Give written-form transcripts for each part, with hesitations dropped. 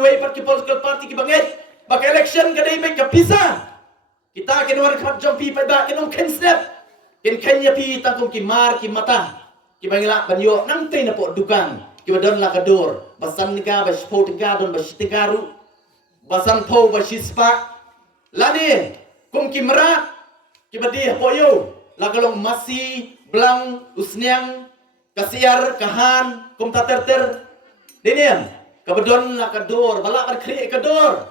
way pat ki political party ki banget bak election kadai make kapisa kita kinwar khat jong pi pat ba kinong ken snap ken kenya pi tangkum ki mar ki mata ki bangila banyo nang te na po dukang ki badon la kador basan nika bas po tika don bas tikaru basan po bas spa lani kum ki mara ki badi poyo la kalong masi blang usnyang kasiar kahan kum tater dinian kabadon la kador balak kan kri kador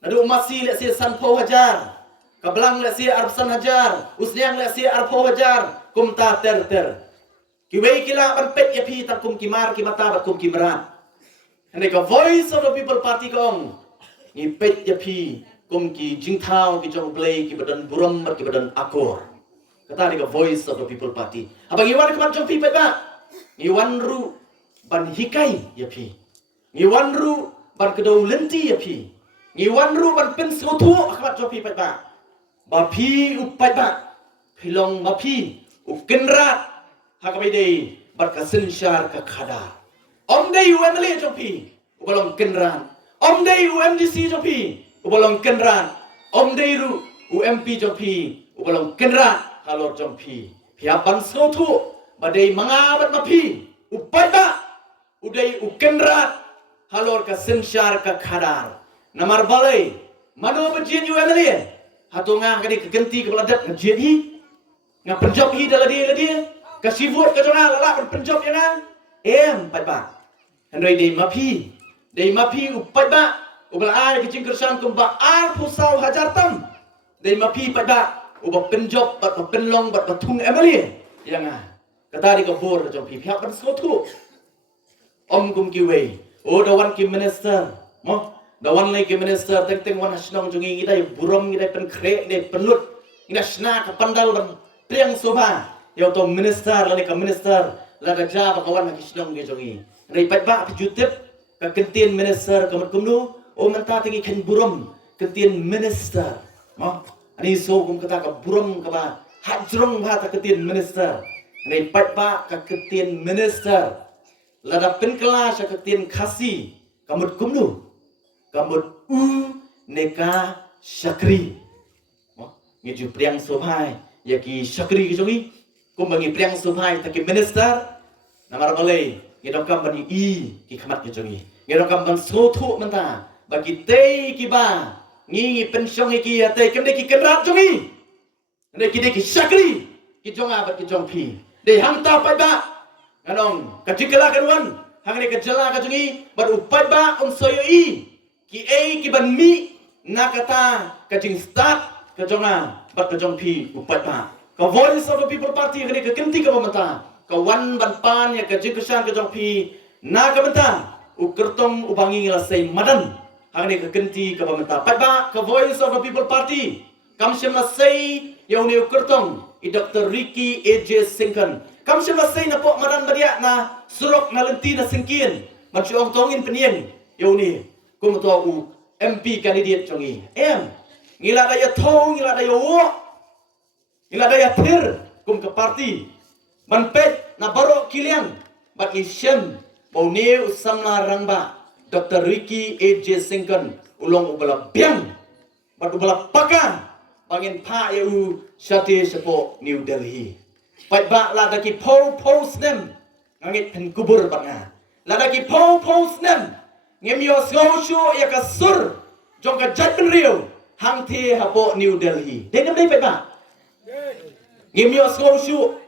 nadu masi le si san po hajar kablang le si arsan hajar usnyang le si arpo hajar kum tater kiwei kila ban pet ya pi tak kum kimar ki mata bat kum kimran ane ka voice of the people party kong ni pet ya pi kum ki jingthau ki jong play ki badan buram bat ki badan akor kata ni ka voice of the people party apa ngiwan ka jong pi pet ba ngiwan ru ban hikai ya pi ngiwan ru ban kedau lenti ya pi ngiwan ru ban pen sotu akat jong pi pet ba ba pi upat ba pilong ba pi ukenrat hakabai dei berkasin syar ke khada om dei UMLA jopi ubalong kenran om dei UMDC jopi ubalong kenran om dei ru UMP jopi ubalong kenran halor jopi piapan sotu badai mangabat mapi upata udai ukenran halor kasin syar ke khadar namar balai mano bejien UMLA hatunga kadi kegenti kepeladat ngejien hi ngapenjok hi dia kasivut ka jona lala penjop yana pat ba handai dei mapi upat ba ubal ai ke jingkersan kumba ar pusau hajar tam dei mapi pat ba ubal penjop bat penlong bat tung emali yanga kata di kabur jong pi pihak ban sotu om kum ki wei o dawan ki minister mo dawan lai ki minister teng wan hasnong jongi ngidai burom ngidai pen kre ngidai penlut ngidai sna ka pandal ban priang soba Yau to minister lani ka minister lada ja ba kawan ki sidong ge jongi rei pat ba pi jutip ka kentien minister ka kumnu o manta tingi ken buram kentien minister ma ani so kum kata ka buram ka ba hajrong ba ta kentien minister rei pat ba ka kentien minister lada pen kelas ka kentien khasi kamut kumnu kamut neka syakri ma ngeju priang sobhai yaki syakri ge jongi kumbangi priang subhai taki minister namar balai ngedokam bani ki khamat ke jongi ngedokam ban sotu menta bagi tei ki ba ngi pensiong ki ate kemde ki kenrat jongi ande ki syakri ki jonga bat ki jongpi de hangta pai ba nganong kajikala kanwan hangne kajala ka jongi bat upai ba soyo ki ki ban mi nakata kajing start ka jonga bat ka jongpi upai ba ka voice of the people party kini ke kenti ka pemata ka wan ban pan ya ka jingkesan ka jongpi na ka benta ukertong ubangi ngelasai madan hangni ke kenti ka pemata patba ka voice of the people party kamsem lasai yauni ukertong i Dr. Ricky AJ Singkan kamsem lasai na po madan badia na surok na lenti na singkin mansyong tongin penien yauni kum to u MP candidate jongi ngila daya thong ngila daya wo ila daya thir kum ke parti manpet na baro kiliang bat isyam bau usamna rangba Dr. Ricky AJ Singkan ulong ubala biang bat ubala pakan bangin pa eu syati sepo New Delhi pat ba la daki po snem ngit pen kubur banga la daki po snem ngemyo sgosho ya kasur jong ka jatben rio hang the hapo New Delhi denam dei pat ba ngimyo sgosho